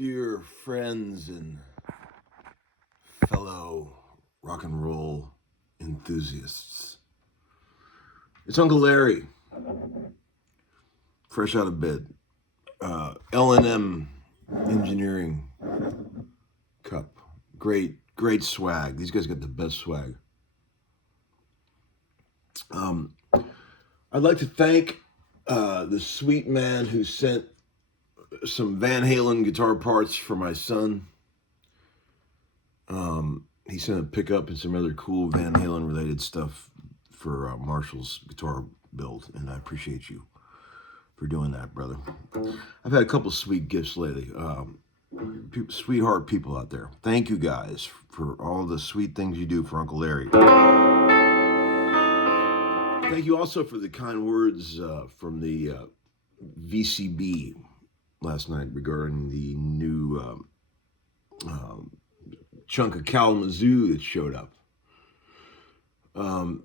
Dear friends and fellow rock and roll enthusiasts, it's Uncle Larry, fresh out of bed. L&M Engineering Cup, great swag. These guys got the best swag. I'd like to thank the sweet man who sent some Van Halen guitar parts for my son. He sent a pickup and some other cool Van Halen related stuff for Marshall's guitar build, and I appreciate you for doing that, brother. I've had a couple sweet gifts lately. Sweetheart people out there. Thank you guys for all the sweet things you do for Uncle Larry. Thank you also for the kind words from the VCB last night regarding the new chunk of Kalamazoo that showed up.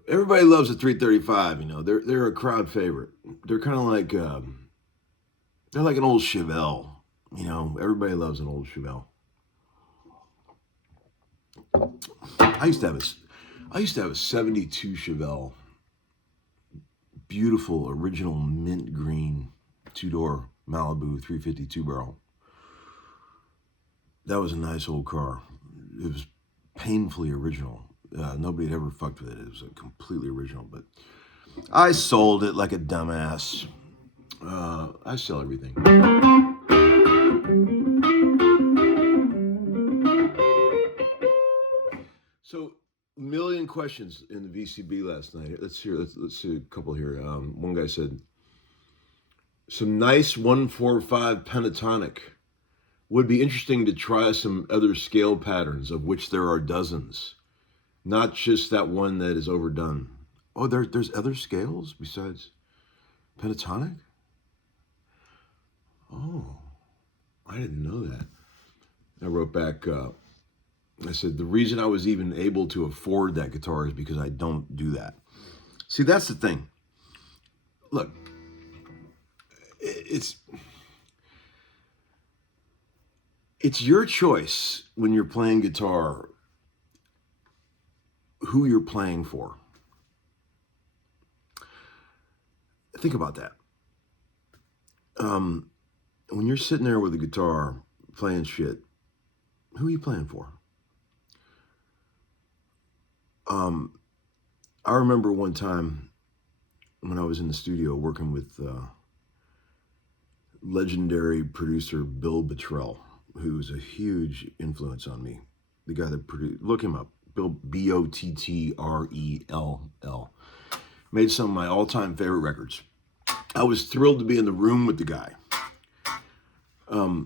Everybody loves the 335. You know, they're a crowd favorite. They're kind of like they're like an old Chevelle. You know, everybody loves an old Chevelle. I used to have a 72 Chevelle, beautiful original mint green 2-door Malibu 352 barrel. That was a nice old car. It was painfully original. Nobody had ever fucked with it. It was completely original, but I sold it like a dumbass. I sell everything. So, a million questions in the VCB last night. Let's see a couple here. One guy said, some nice 145 pentatonic. Would be interesting to try some other scale patterns, of which there are dozens. Not just that one that is overdone. Oh, there's other scales besides pentatonic? Oh, I didn't know that. I wrote back, I said, the reason I was even able to afford that guitar is because I don't do that. See, that's the thing. Look, it's your choice when you're playing guitar who you're playing for. Think about that. When you're sitting there with a guitar playing shit, who are you playing for? I remember one time when I was in the studio working with legendary producer Bill Bottrell, who's a huge influence on me. The guy that produced, look him up, Bill, Bottrell. Made some of my all-time favorite records. I was thrilled to be in the room with the guy. I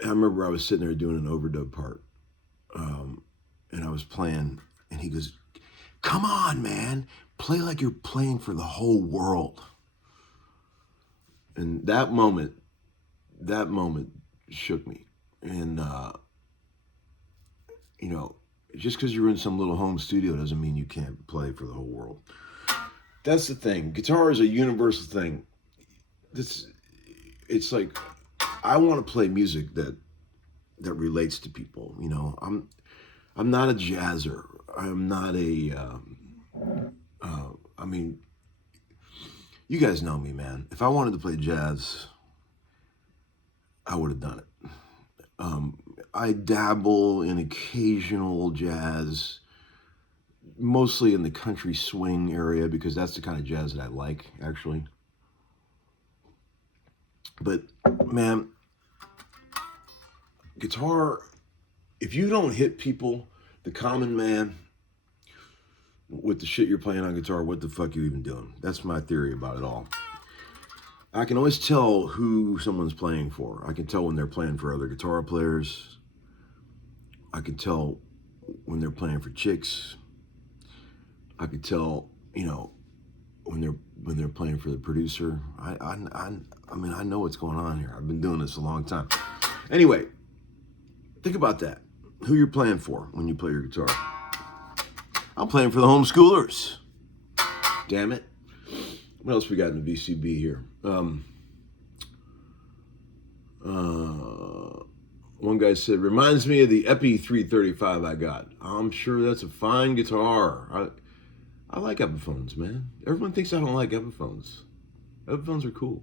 remember I was sitting there doing an overdub part, and I was playing, and he goes, come on, man, play like you're playing for the whole world. And that moment shook me. And, you know, just because you're in some little home studio doesn't mean you can't play for the whole world. That's the thing. Guitar is a universal thing. It's like, I want to play music that relates to people. You know, I'm not a jazzer. I'm not I mean, you guys know me, man. If I wanted to play jazz, I would have done it. I dabble in occasional jazz, mostly in the country swing area, because that's the kind of jazz that I like, actually. But, man, guitar, if you don't hit people, the common man, with the shit you're playing on guitar, what the fuck are you even doing? That's my theory about it all. I can always tell who someone's playing for. I can tell when they're playing for other guitar players. I can tell when they're playing for chicks. I can tell, you know, when they're playing for the producer. I mean, I know what's going on here. I've been doing this a long time. Anyway, think about that. Who you're playing for when you play your guitar. I'm playing for the homeschoolers. Damn it. What else we got in the VCB here? One guy said, reminds me of the Epi 335 I got. I'm sure that's a fine guitar. I like Epiphones, man. Everyone thinks I don't like Epiphones. Epiphones are cool.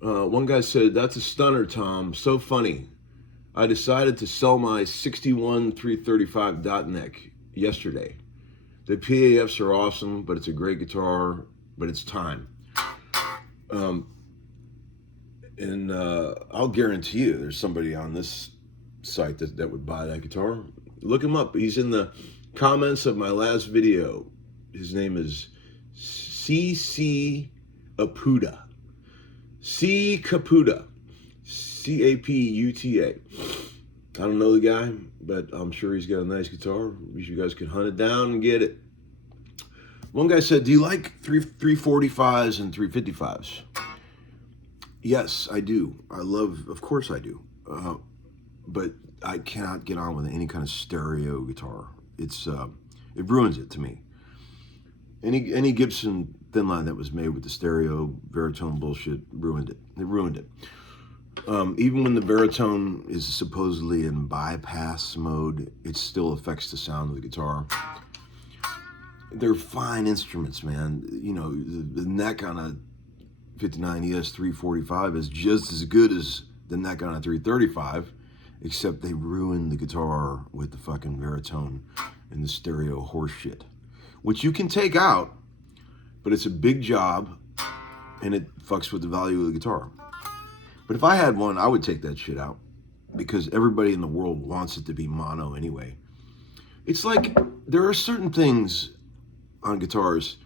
One guy said, that's a stunner, Tom. So funny. I decided to sell my 61 335 dot neck yesterday. The PAFs are awesome, but it's a great guitar, but it's time. And I'll guarantee you there's somebody on this site that would buy that guitar. Look him up. He's in the comments of my last video. His name is C.C. Apuda. C. Caputa. C-A-P-U-T-A. I don't know the guy, but I'm sure he's got a nice guitar. Wish you guys could hunt it down and get it. One guy said, do you like 345s and 355s? Yes, I do. Of course I do. But I cannot get on with any kind of stereo guitar. It ruins it to me. Any Gibson thin line that was made with the stereo baritone bullshit ruined it. It ruined it. Even when the baritone is supposedly in bypass mode, it still affects the sound of the guitar. They're fine instruments, man. You know, the neck on a 59 ES 345 is just as good as the neck on a 335, except they ruin the guitar with the fucking baritone and the stereo horse shit, which you can take out, but it's a big job and it fucks with the value of the guitar. But if I had one, I would take that shit out because everybody in the world wants it to be mono anyway. It's like there are certain things on guitars,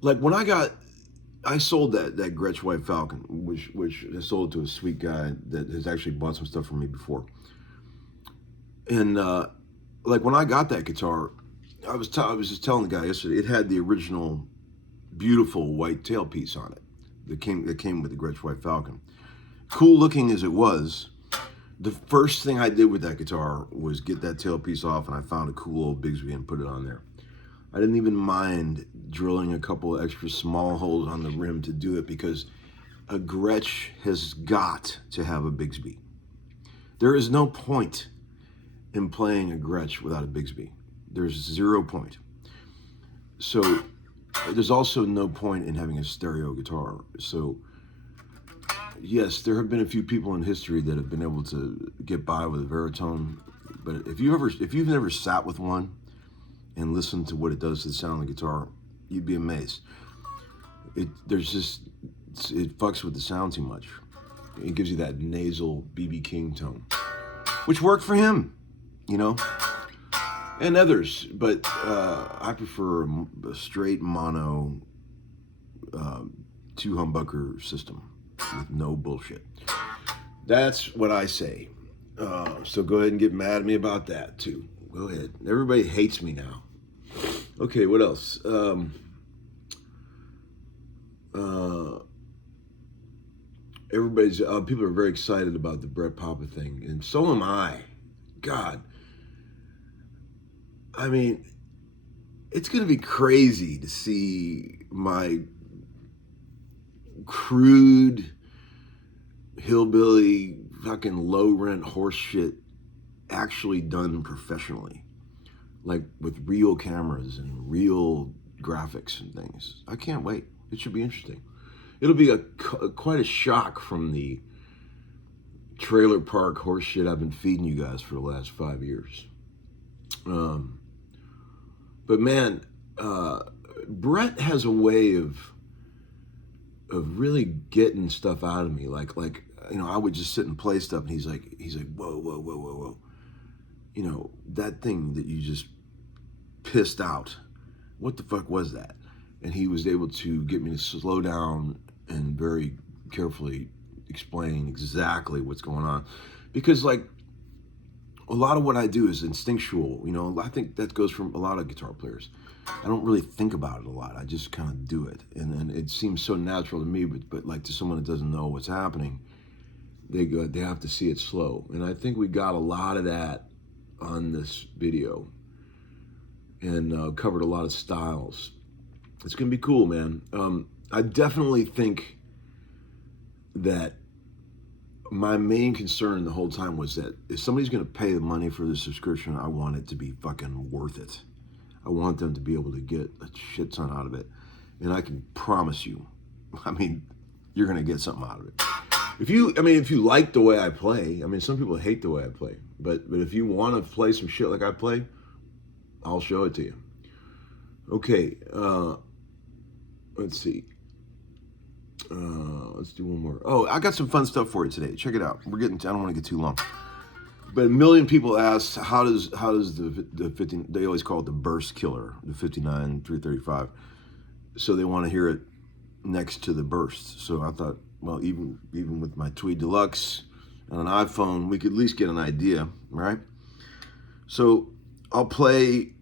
like when I sold that Gretsch White Falcon, which I sold to a sweet guy that has actually bought some stuff from me before. And like when I got that guitar, I was just telling the guy yesterday, it had the original beautiful white tailpiece on it that came with the Gretsch White Falcon. Cool looking as it was, the first thing I did with that guitar was get that tailpiece off, and I found a cool old Bigsby and put it on there. I didn't even mind drilling a couple of extra small holes on the rim to do it because a Gretsch has got to have a Bigsby. There is no point in playing a Gretsch without a Bigsby. There's 0 point. So there's also no point in having a stereo guitar. So yes, there have been a few people in history that have been able to get by with a baritone, but if you've never sat with one and listen to what it does to the sound of the guitar, you'd be amazed. It fucks with the sound too much. It gives you that nasal B.B. King tone, which worked for him, you know, and others. But I prefer a straight mono 2 humbucker system with no bullshit. That's what I say. So go ahead and get mad at me about that too. Go ahead. Everybody hates me now. Okay, what else? People are very excited about the Brett Papa thing, and so am I. God, I mean, it's gonna be crazy to see my crude, hillbilly, fucking low rent horse shit actually done professionally, like with real cameras and real graphics and things. I can't wait. It should be interesting. It'll be quite a shock from the trailer park horse shit I've been feeding you guys for the last 5 years. But man, Brett has a way of really getting stuff out of me. Like you know, I would just sit and play stuff, and he's like, whoa. You know, that thing that you just pissed out, what the fuck was that? And he was able to get me to slow down and very carefully explain exactly what's going on. Because like a lot of what I do is instinctual, you know. I think that goes from a lot of guitar players. I don't really think about it a lot. I just kind of do it. And it seems so natural to me, but like to someone that doesn't know what's happening, they have to see it slow. And I think we got a lot of that on this video, and covered a lot of styles. It's gonna be cool, man. I definitely think that my main concern the whole time was that if somebody's going to pay the money for the subscription, I want it to be fucking worth it. I want them to be able to get a shit ton out of it. And I can promise you, I mean, you're going to get something out of it. If you like the way I play, I mean, some people hate the way I play, but if you want to play some shit like I play, I'll show it to you. Okay, let's see. Let's do one more. Oh, I got some fun stuff for you today. Check it out. I don't want to get too long. But a million people asked, how does the 50, they always call it the burst killer, the 59 335. So they want to hear it next to the burst. So I thought, well, even with my Tweed Deluxe and an iPhone, we could at least get an idea, right? So I'll play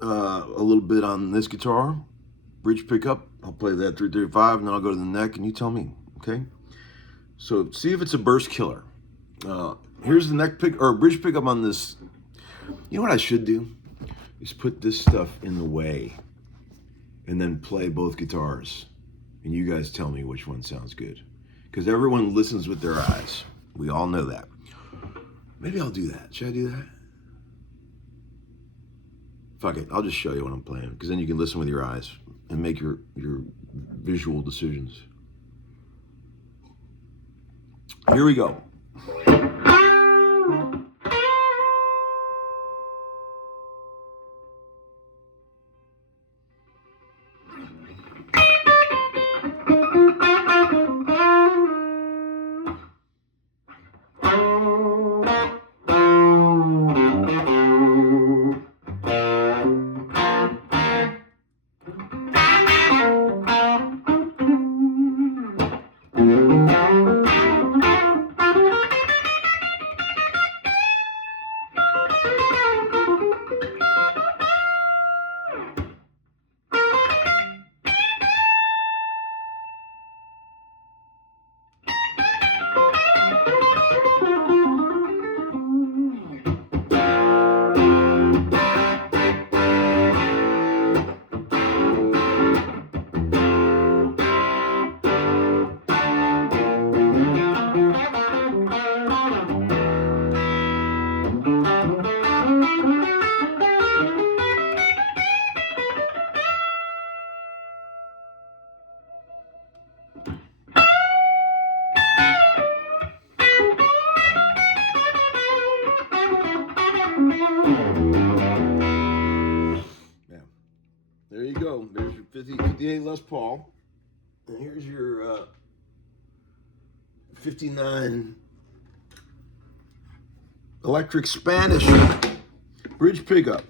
a little bit on this guitar, bridge pickup. I'll play that 335, and then I'll go to the neck, and you tell me, okay? So see if it's a burst killer. Here's the neck pick or bridge pickup on this. You know what I should do? Is put this stuff in the way, and then play both guitars, and you guys tell me which one sounds good, because everyone listens with their eyes. We all know that. Maybe I'll do that. Should I do that? Fuck it. I'll just show you what I'm playing, because then you can listen with your eyes and make your visual decisions. Here we go. There you go. There's your 58 Les Paul. And here's your 59 electric Spanish bridge pickup.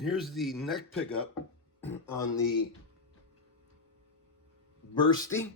Here's the neck pickup on the Bursty.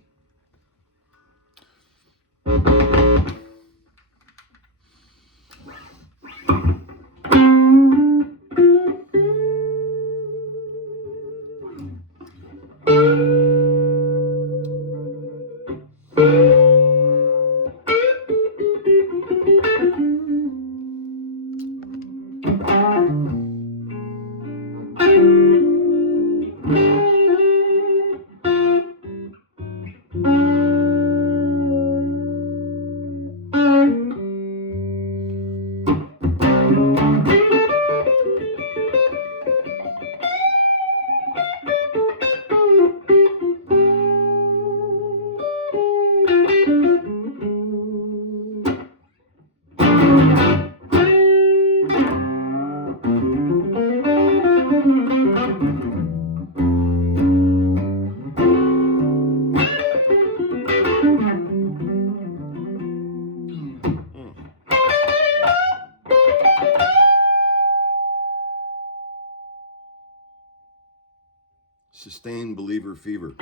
Sustained believer fever.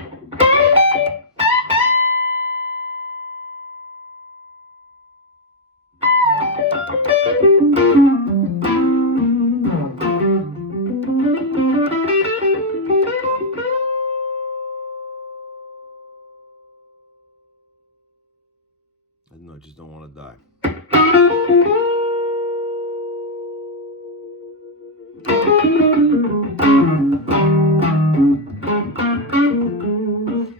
I just don't want to die.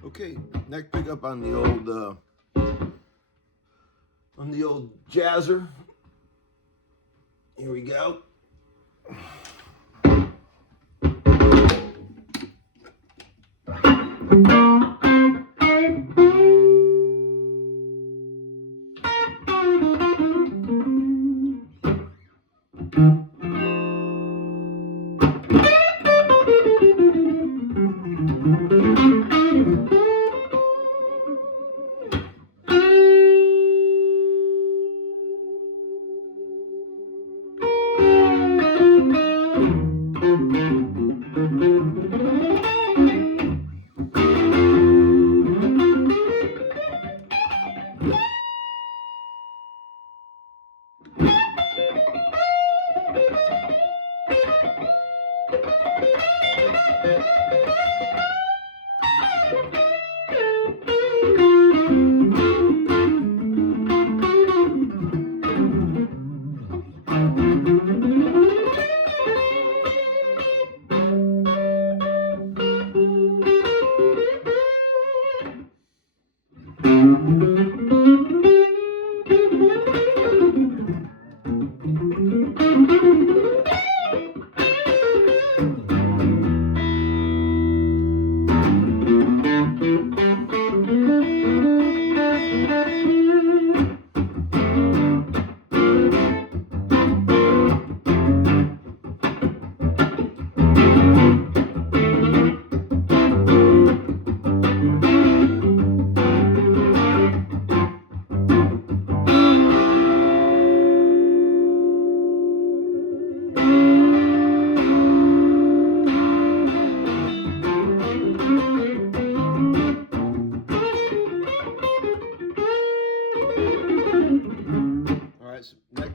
Okay, neck pickup on the old jazzer. Here we go.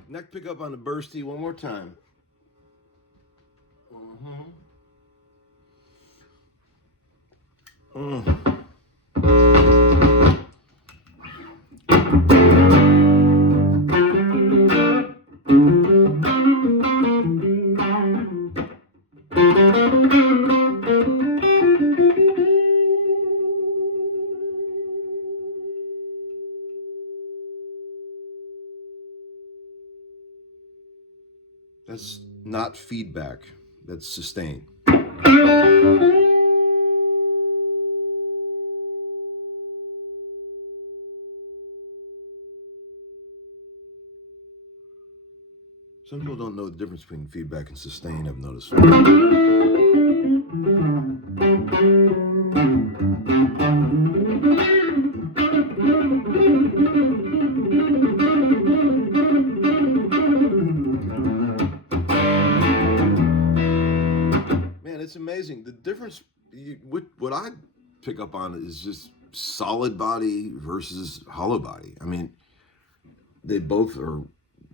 Neck pick up on the bursty one more time. That's not feedback, that's sustain. Some people don't know the difference between feedback and sustain, I've noticed. Man, it's amazing. The difference, what I pick up on is just solid body versus hollow body. I mean, they both are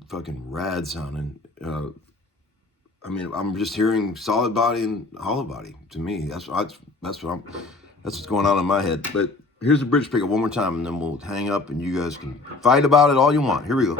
fucking rad sounding. I mean, I'm just hearing solid body and hollow body. To me, that's what's going on in my head. But here's the bridge pickup one more time, and then we'll hang up, and you guys can fight about it all you want. Here we go.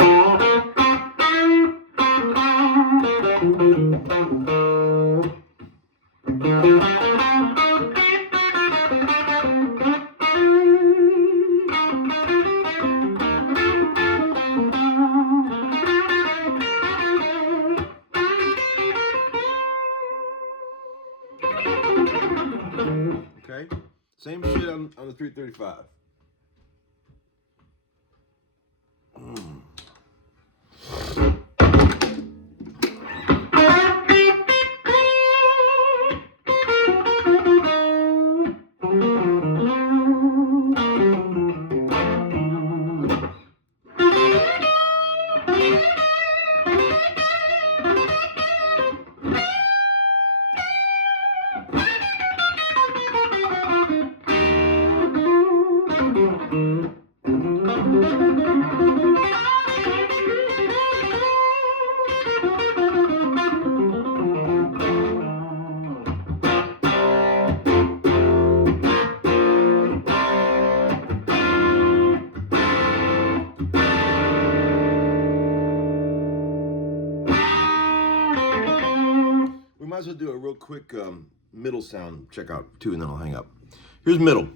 Okay, same shit on the 335. might as well do a real quick middle sound check out too, and then I'll hang up. Here's middle.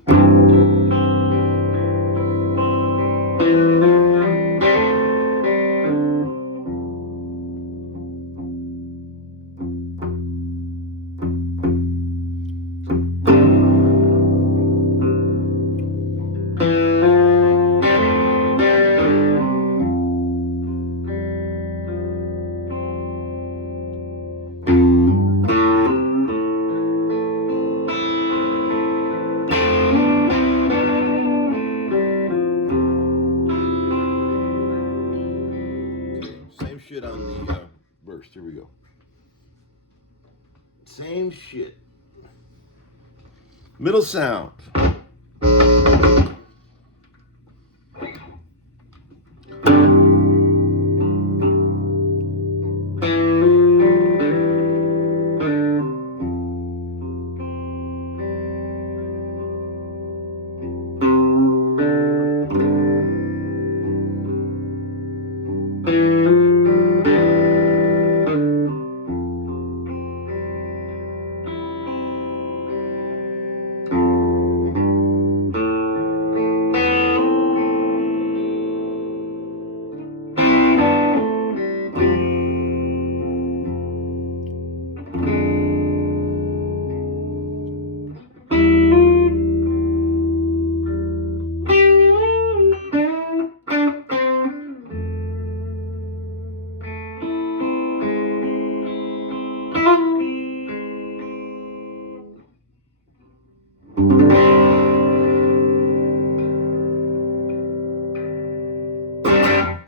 Same shit on the verse. Here we go. Same shit. Middle sound.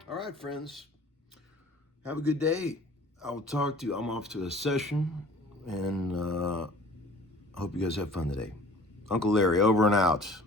All right, friends. Have a good day. I will talk to you. I'm off to a session, and I hope you guys have fun today. Uncle Larry, over and out.